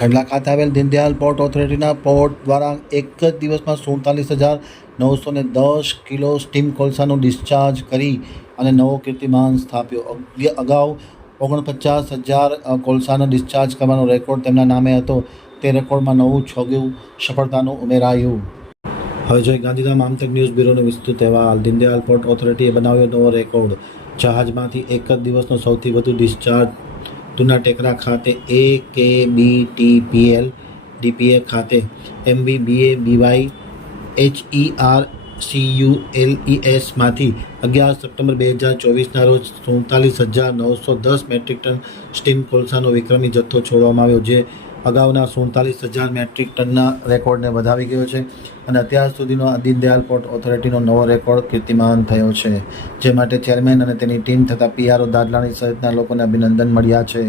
કંડલા ખાતે આવેલ Deendayal port ઓથોરિટીના port દ્વારા એક જ દિવસમાં સુડતાલીસ હજાર નવસો ને દસ કિલો સ્ટીમ કોલસાનું ડિસ્ચાર્જ કરી અને નવો કીર્તિમાન સ્થાપ્યો. અગાઉ ઓગણપચાસ હજાર કોલસાનો ડિસ્ચાર્જ કરવાનો રેકોર્ડ તેમના નામે હતો. તે રેકોર્ડમાં નવું છોગ્યું સફળતાનું ઉમેરાયું. હવે જોઈએ ગાંધીધામ આમતક ન્યૂઝ બ્યુરોનો વિસ્તૃત અહેવાલ. દીનદયાલ પોર્ટ ઓથોરિટીએ બનાવ્યો નવો રેકોર્ડ. જહાજમાંથી એક જ દિવસનો સૌથી વધુ ડિસ્ચાર્જ જૂના ટેકરા ખાતે A K B T PL DPA ખાતે MB BA BY H E R C U L E એસમાંથી અગિયાર સપ્ટેમ્બર બે હજાર ચોવીસના રોજ સુડતાલીસ હજાર નવસો દસ મેટ્રિક ટન સ્ટીમ કોલસાનો વિક્રમી જથ્થો છોડવામાં આવ્યો, જે અગાઉના સુડતાલીસ હજાર મેટ્રિક ટનના રેકોર્ડને વધાવી ગયો છે અને અત્યાર સુધીનો દીનદયાલ પોર્ટ ઓથોરિટીનો નવો રેકોર્ડ કીર્તિમાન થયો છે. જે માટે ચેરમેન અને તેની ટીમ તથા પીઆરઓ દાદલાણી સહિતના લોકોને અભિનંદન મળ્યા છે.